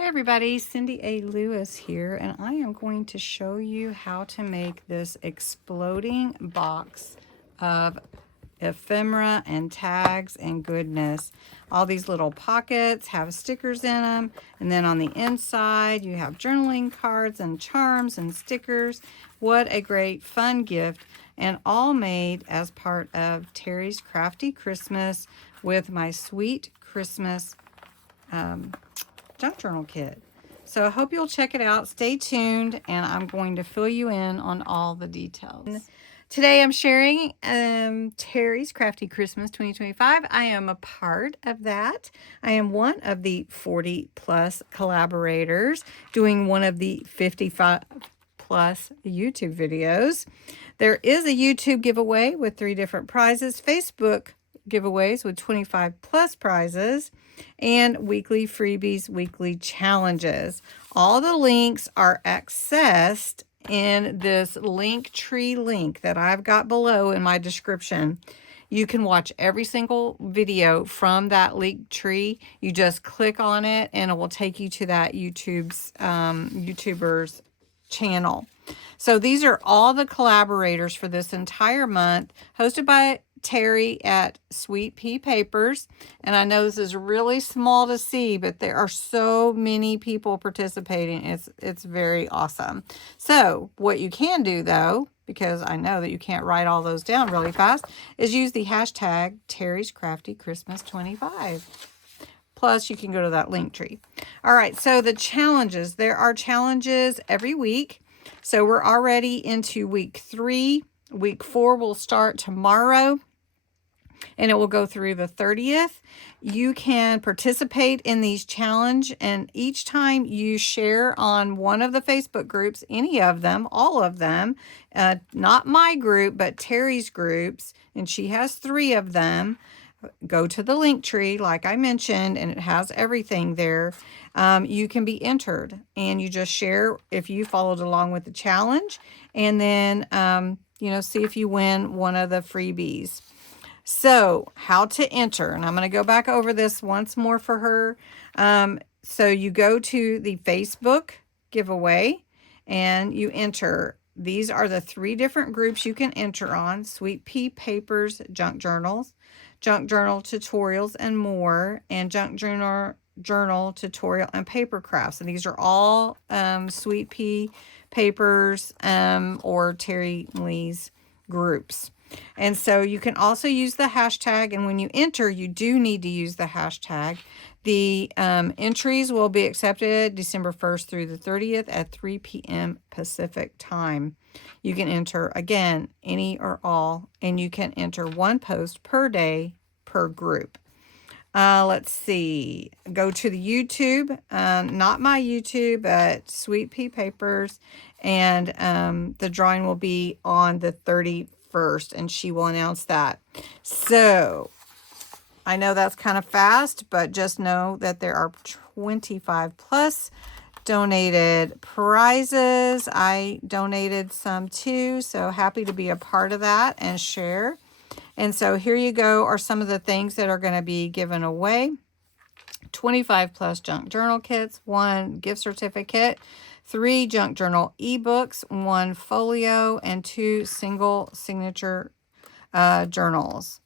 Hey everybody, Cindy A. Lewis here, and I am going to show you how to make this exploding box of ephemera and tags and goodness. All these little pockets have stickers in them, and then on the inside you have journaling cards and charms and stickers. What a great fun gift, and all made as part of Teri's Crafty Christmas with my Sweet Christmas junk journal kit. So I hope you'll check it out. Stay tuned, and I'm going to fill you in on all the details. Today I'm sharing Teri's Crafty Christmas 2025. I am a part of that. I am one of the 40 plus collaborators doing one of the 55 plus YouTube videos. There is a YouTube giveaway with 3 different prizes, Facebook giveaways with 25 plus prizes, and weekly freebies, weekly challenges. All the links are accessed in this link tree link that I've got below in my description. You can watch every single video from that link tree. You just click on it and it will take you to that YouTuber's channel. So these are all the collaborators for this entire month, hosted by Teri at Sweet Pea Papers. And I know this is really small to see, but there are so many people participating. It's very awesome. So what you can do though, because I know that you can't write all those down really fast, is use the hashtag Teri's Crafty Christmas 25. Plus, you can go to that link tree. All right, so the challenges. There are challenges every week. So we're already into week 3. Week 4 will start tomorrow, and it will go through the 30th. You can participate in these challenges, and each time you share on one of the Facebook groups, any of them, all of them, not my group, but Teri's groups, and she has 3 of them. Go to the link tree, like I mentioned, and it has everything there. You can be entered, and you just share if you followed along with the challenge, and then, see if you win one of the freebies. So how to enter, and I'm going to go back over this once more for her. So you go to the Facebook giveaway, and you enter. These are the 3 different groups you can enter on: Sweet Pea Papers, Junk Journals, Junk Journal Tutorials and More, and Junk Journal Tutorial and Paper Crafts. And these are all Sweet Pea Papers or Teri Lee's groups. And so you can also use the hashtag, and when you enter, you do need to use the hashtag. The entries will be accepted December 1st through the 30th at 3 p.m. Pacific time. You can enter, again, any or all, and you can enter 1 post per day per group. Let's see. Go to the YouTube, not my YouTube, but Sweet Pea Papers, and the drawing will be on the 31st, and she will announce that. So I know that's kind of fast, but just know that there are 25 plus donated prizes. I donated some too, so happy to be a part of that and share. And so here you go are some of the things that are going to be given away. 25 plus junk journal kits, 1 gift certificate, 3 junk journal ebooks, 1 folio, and 2 single signature journals.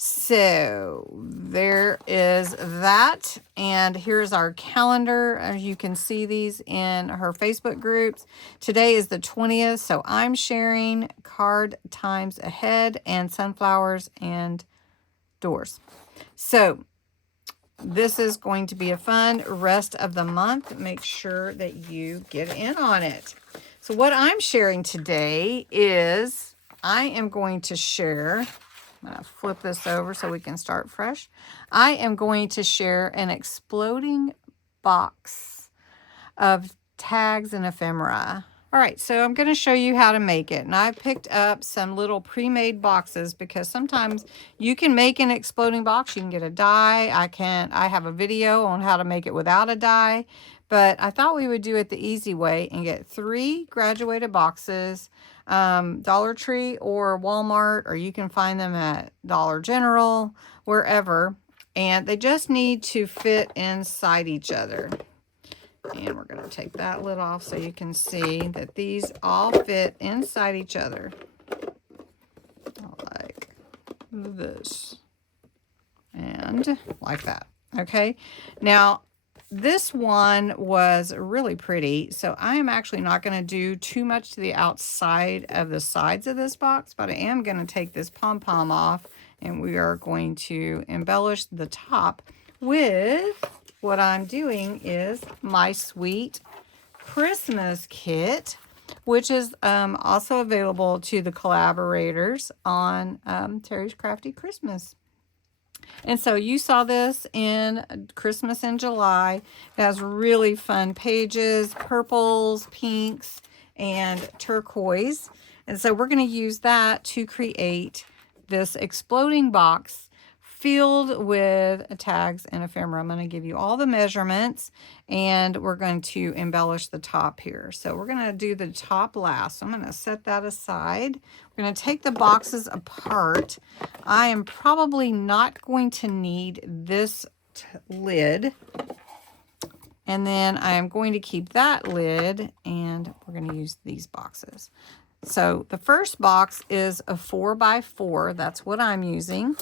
So there is that, and here's our calendar. As you can see these in her Facebook groups. Today is the 20th, so I'm sharing card times ahead and sunflowers and doors. So this is going to be a fun rest of the month. Make sure that you get in on it. So what I'm sharing today is I am going to share... I'm going to flip this over so we can start fresh. I am going to share an exploding box of tags and ephemera. All right, so I'm going to show you how to make it. And I've picked up some little pre-made boxes because sometimes you can make an exploding box. You can get a die. I have a video on how to make it without a die. But I thought we would do it the easy way and get 3 graduated boxes. Dollar Tree or Walmart, or you can find them at Dollar General, wherever, and they just need to fit inside each other. And we're going to take that lid off so you can see that these all fit inside each other. Like this. And like that. Okay. Now, this one was really pretty, so I am actually not going to do too much to the outside of the sides of this box, but I am going to take this pom-pom off, and we are going to embellish the top with what I'm doing is my Sweet Christmas kit, which is also available to the collaborators on Teri's Crafty Christmas. And so you saw this in Christmas in July. It has really fun pages, purples, pinks, and turquoise. And so we're going to use that to create this exploding box filled with tags and ephemera. I'm going to give you all the measurements, and we're going to embellish the top here. So we're going to do the top last. So I'm going to set that aside. We're going to take the boxes apart. I am probably not going to need this lid. And then I am going to keep that lid, and we're going to use these boxes. So the first box is a 4x4. That's what I'm using.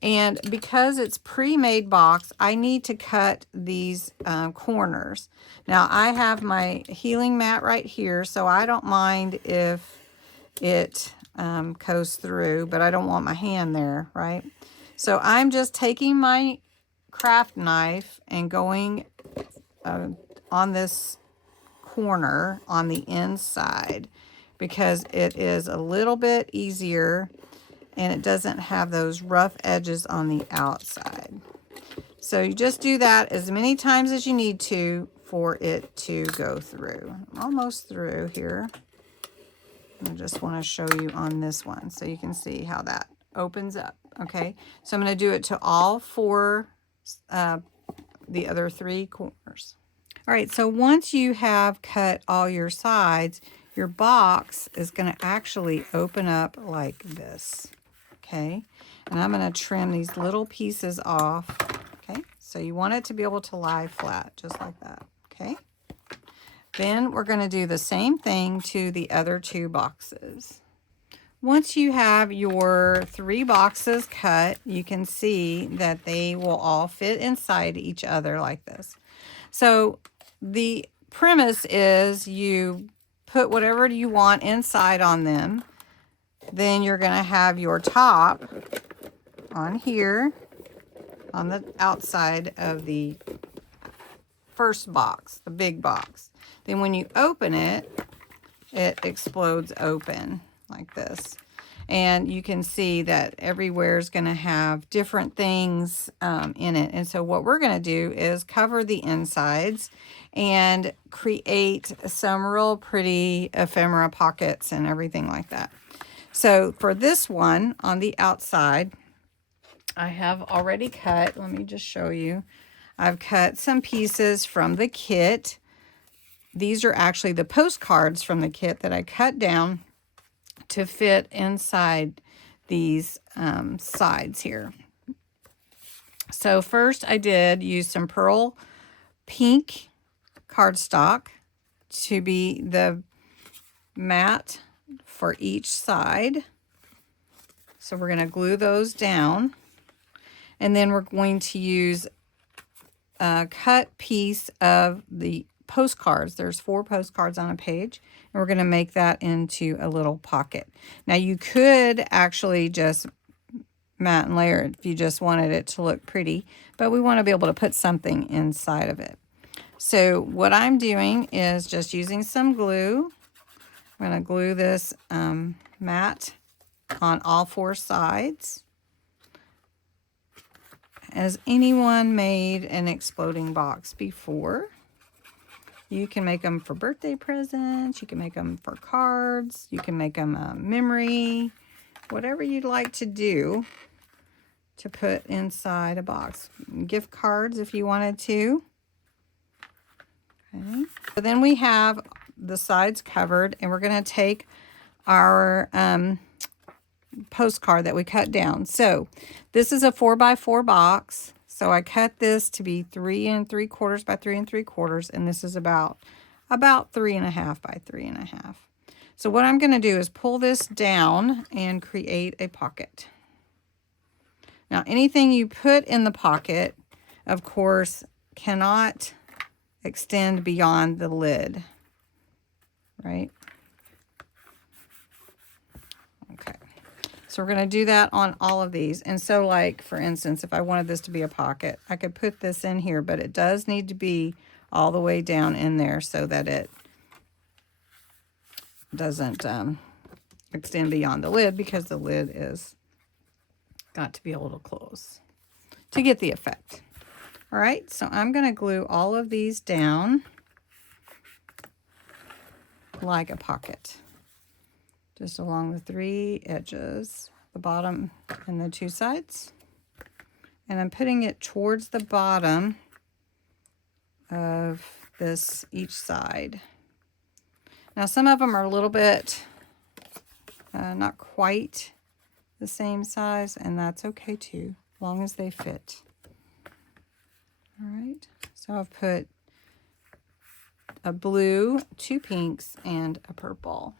And because it's pre-made box, I need to cut these corners. Now I have my healing mat right here, so I don't mind if it goes through, but I don't want my hand there, right? So I'm just taking my craft knife and going on this corner on the inside, because it is a little bit easier and it doesn't have those rough edges on the outside. So you just do that as many times as you need to for it to go through. I'm almost through here. I just want to show you on this one so you can see how that opens up. Okay, so I'm going to do it to all four, the other three corners. All right, so once you have cut all your sides, your box is going to actually open up like this, okay? And I'm going to trim these little pieces off, okay? So you want it to be able to lie flat, just like that, okay? Then we're going to do the same thing to the other two boxes. Once you have your 3 boxes cut, you can see that they will all fit inside each other like this. So the premise is you put whatever you want inside on them. Then you're going to have your top on here on the outside of the first box, the big box. Then when you open it, it explodes open like this. And you can see that everywhere is going to have different things in it. And so what we're going to do is cover the insides and create some real pretty ephemera pockets and everything like that. So for this one on the outside, I have already cut, let me just show you. I've cut some pieces from the kit. These are actually the postcards from the kit that I cut down to fit inside these sides here. So first I did use some pearl pink cardstock to be the mat for each side. So we're going to glue those down, and then we're going to use a cut piece of the postcards. There's 4 postcards on a page, and we're going to make that into a little pocket. Now you could actually just mat and layer it if you just wanted it to look pretty, but we want to be able to put something inside of it. So what I'm doing is just using some glue. I'm going to glue this mat on all 4 sides. Has anyone made an exploding box before? You can make them for birthday presents. You can make them for cards. You can make them a memory. Whatever you'd like to do to put inside a box. Gift cards if you wanted to. Okay. So then we have the sides covered, and we're going to take our postcard that we cut down. So this is a 4x4 box. So I cut this to be 3 3/4 by 3 3/4, and this is about 3.5 by 3.5. So what I'm going to do is pull this down and create a pocket. Now anything you put in the pocket, of course, cannot extend beyond the lid, right? Okay. So we're going to do that on all of these. And so, like, for instance, if I wanted this to be a pocket, I could put this in here, but it does need to be all the way down in there so that it doesn't extend beyond the lid, because the lid is got to be able to close to get the effect. All right, so I'm going to glue all of these down like a pocket, just along the 3 edges, the bottom and the 2 sides. And I'm putting it towards the bottom of this each side. Now some of them are a little bit not quite the same size, and that's okay too, as long as they fit. All right, so I've put a blue, 2 pinks, and a purple.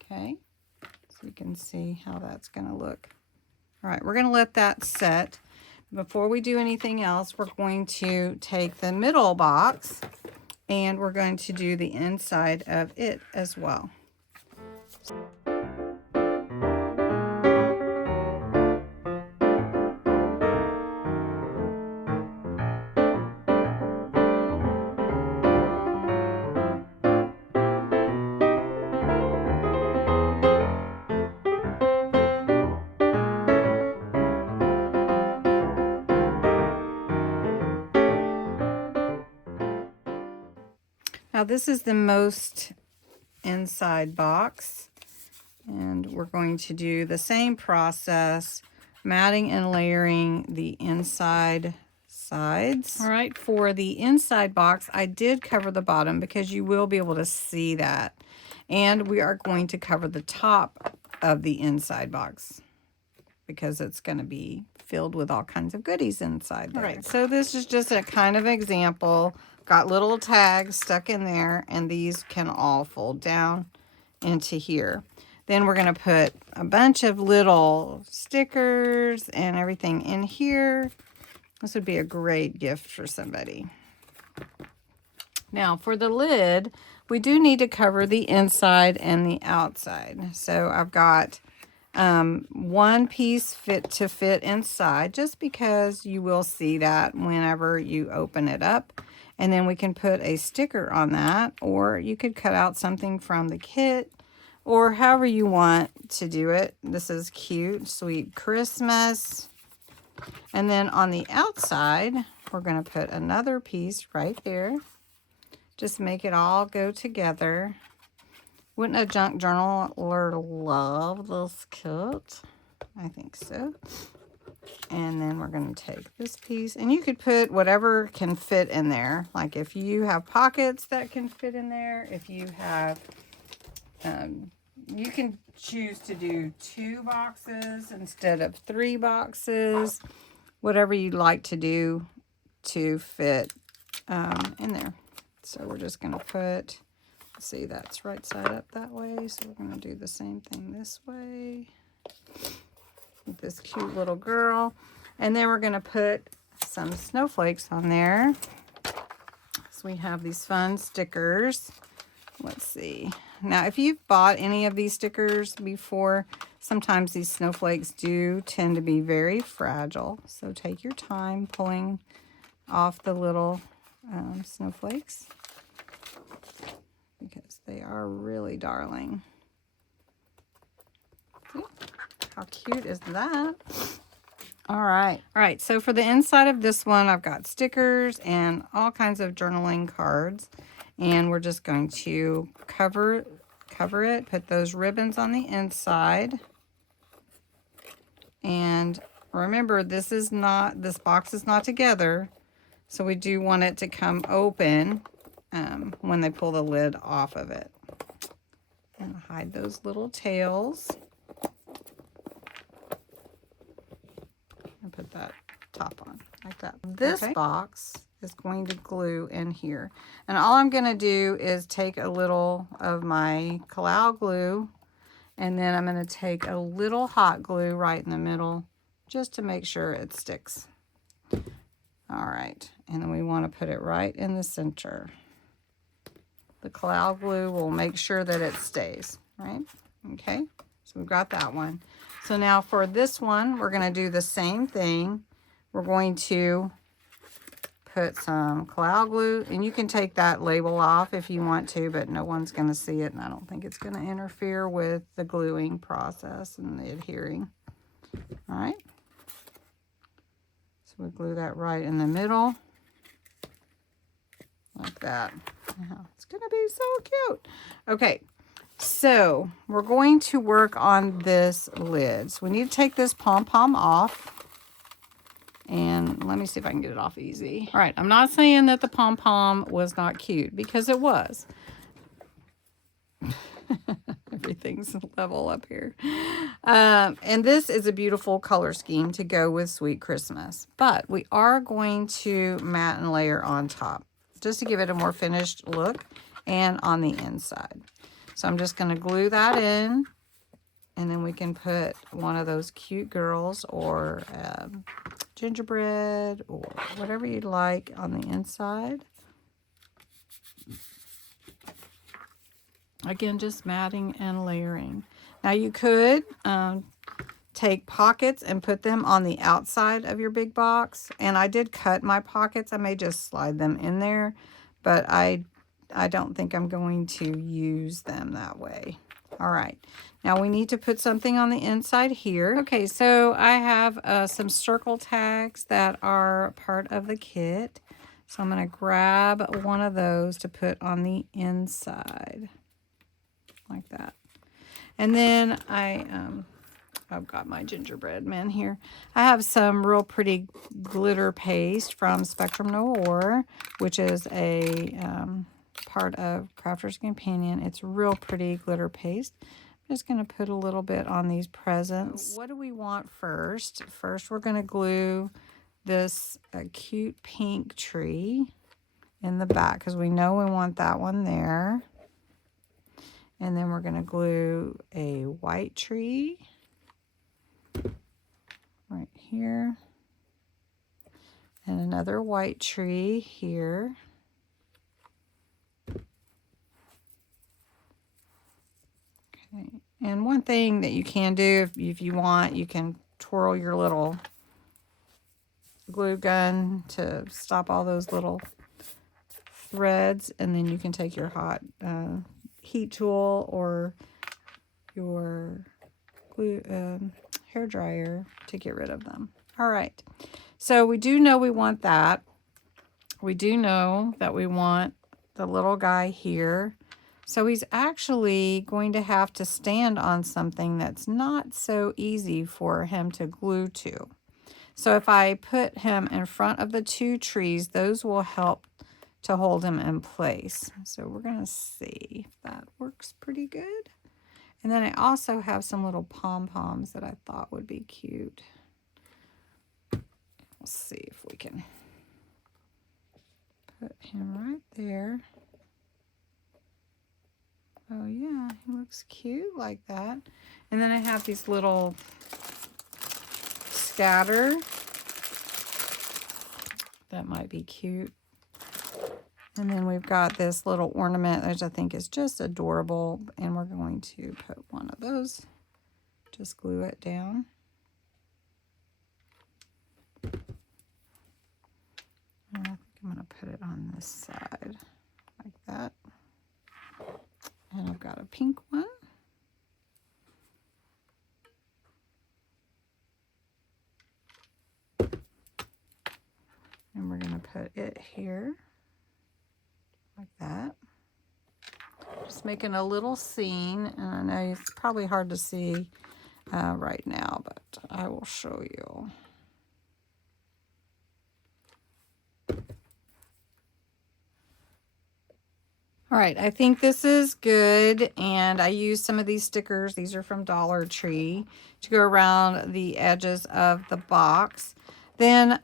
Okay, so you can see how that's going to look. All right, we're going to let that set. Before we do anything else, we're going to take the middle box and we're going to do the inside of it as well. Now this is the most inside box, and we're going to do the same process, matting and layering the inside sides. All right, for the inside box, I did cover the bottom because you will be able to see that. And we are going to cover the top of the inside box because it's going to be filled with all kinds of goodies inside there. All right, so this is just a kind of example. Got little tags stuck in there, and these can all fold down into here. Then we're going to put a bunch of little stickers and everything in here. This would be a great gift for somebody. Now for the lid, we do need to cover the inside and the outside. So I've got one piece fit inside, just because you will see that whenever you open it up. And then we can put a sticker on that, or you could cut out something from the kit, or however you want to do it. This is cute, sweet Christmas. And then on the outside, we're going to put another piece right there. Just make it all go together. Wouldn't a junk journaler love this kit? I think so. And then we're going to take this piece, and you could put whatever can fit in there. Like if you have pockets that can fit in there, if you have, you can choose to do 2 boxes instead of 3 boxes, whatever you'd like to do to fit in there. So we're just going to put, see, that's right side up that way. So we're going to do the same thing this way. With this cute little girl. And then we're going to put some snowflakes on there. So we have these fun stickers. Let's see. Now, if you've bought any of these stickers before, sometimes these snowflakes do tend to be very fragile. So take your time pulling off the little snowflakes, because they are really darling. See? How cute is that? All right, so for the inside of this one, I've got stickers and all kinds of journaling cards, and we're just going to cover it, put those ribbons on the inside. And remember, this box is not together, so we do want it to come open when they pull the lid off of it. And hide those little tails. Put that top on, like that. This box is going to glue in here. And all I'm going to do is take a little of my Collab glue, and then I'm going to take a little hot glue right in the middle just to make sure it sticks. All right, and then we want to put it right in the center. The Collab glue will make sure that it stays, right? Okay, so we've got that one. So now for this one, we're going to do the same thing. We're going to put some Collab glue, and you can take that label off if you want to, but no one's going to see it, and I don't think it's going to interfere with the gluing process and the adhering. All right. So we glue that right in the middle, like that. It's going to be so cute. Okay, so we're going to work on this lid. So we need to take this pom-pom off. And let me see if I can get it off easy. All right, I'm not saying that the pom-pom was not cute, because it was. Everything's level up here. And this is a beautiful color scheme to go with Sweet Christmas. But we are going to mat and layer on top, just to give it a more finished look, and on the inside. So I'm just going to glue that in, and then we can put one of those cute girls or gingerbread or whatever you'd like on the inside. Again, just matting and layering. Now you could take pockets and put them on the outside of your big box. And I did cut my pockets. I may just slide them in there, but I don't think I'm going to use them that way. All right, now we need to put something on the inside here. Okay, so I have some circle tags that are part of the kit. So I'm going to grab one of those to put on the inside, like that. And then I've got my gingerbread men here. I have some real pretty glitter paste from Spectrum Noir, which is a part of Crafter's Companion. It's real pretty glitter paste. I'm just going to put a little bit on these presents. What do we want first? First, we're going to glue this cute pink tree in the back, because we know we want that one there. And then we're going to glue a white tree right here, and another white tree here. Okay, and one thing that you can do, if you want, you can twirl your little glue gun to stop all those little threads, and then you can take your hot heat tool or your glue hair dryer to get rid of them. All right, so we do know we want that. We do know that we want the little guy here. So he's actually going to have to stand on something that's not so easy for him to glue to. So if I put him in front of the two trees, those will help to hold him in place. So we're going to see if that works pretty good. And then I also have some little pom-poms that I thought would be cute. Let's see if we can put him right there. Oh yeah, he looks cute like that. And then I have these little scatter that might be cute. And then we've got this little ornament that I think is just adorable, and we're going to put one of those. Just glue it down. And I think I'm going to put it on this side like that. And I've got a pink one. And we're going to put it here like that. Just making a little scene. And I know it's probably hard to see right now, but I will show you. All right, I think this is good, and I used some of these stickers. These are from Dollar Tree to go around the edges of the box. Then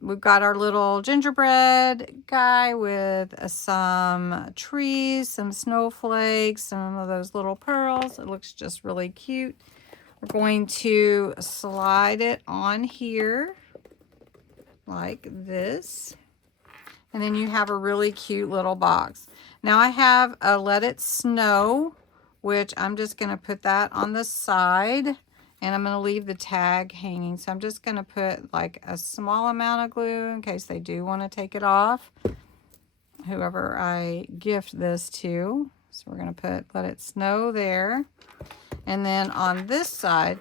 we've got our little gingerbread guy with some trees, some snowflakes, some of those little pearls. It looks just really cute. We're going to slide it on here like this. And then you have a really cute little box. Now I have a Let It Snow, which I'm just going to put that on the side. And I'm going to leave the tag hanging. So I'm just going to put like a small amount of glue in case they do want to take it off. Whoever I gift this to. So we're going to put Let It Snow there. And then on this side,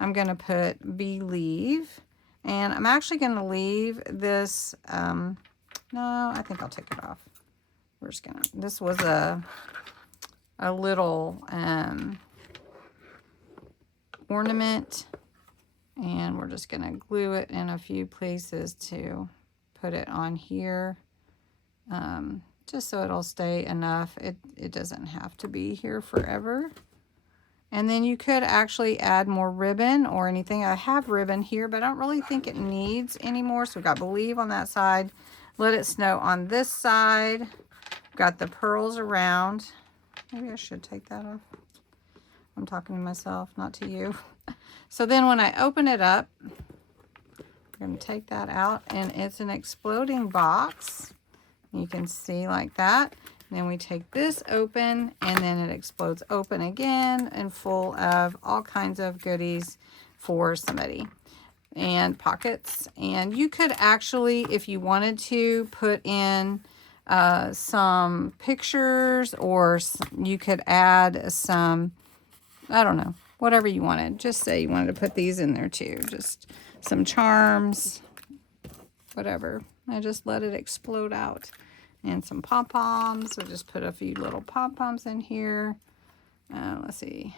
I'm going to put Believe. And I'm actually going to leave this, no, I think I'll take it off. We're just going to, this was a little ornament. And we're just going to glue it in a few places to put it on here. Just so it'll stay enough. It doesn't have to be here forever. And then you could actually add more ribbon or anything. I have ribbon here, but I don't really think it needs any more. So we've got Believe on that side. Let It Snow on this side. We've got the pearls around. Maybe I should take that off. I'm talking to myself, not to you. So then when I open it up, I'm going to take that out. And it's an exploding box. You can see like that. And then we take this open, and then it explodes open again and full of all kinds of goodies for somebody. And pockets. And you could actually, if you wanted to, put in some pictures, or you could add some, I don't know, whatever you wanted. Just say you wanted to put these in there too. Just some charms, whatever. I just let it explode out. And some pom-poms. We'll just put a few little pom-poms in here. Let's see.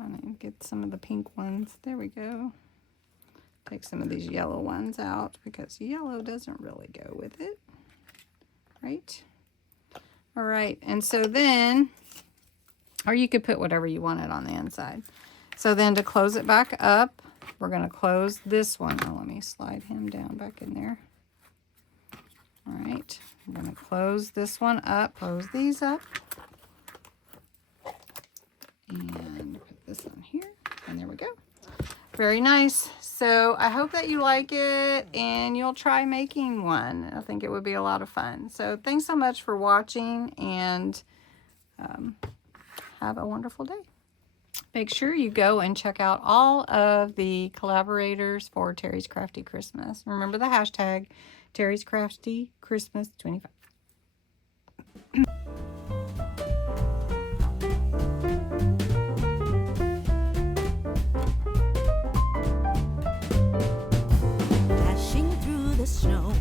I need to get some of the pink ones. There we go. Take some of these yellow ones out because yellow doesn't really go with it. Right? All right. And so then, or you could put whatever you wanted on the inside. So then to close it back up, we're going to close this one. Oh, let me slide him down back in there. All right, I'm going to close this one up, close these up, and put this on here, and there we go. Very nice. So I hope that you like it, and you'll try making one. I think it would be a lot of fun. So thanks so much for watching, and have a wonderful day. Make sure you go and check out all of the collaborators for Teri's Crafty Christmas. Remember the hashtag Teri's Crafty Christmas 25. Dashing through the snow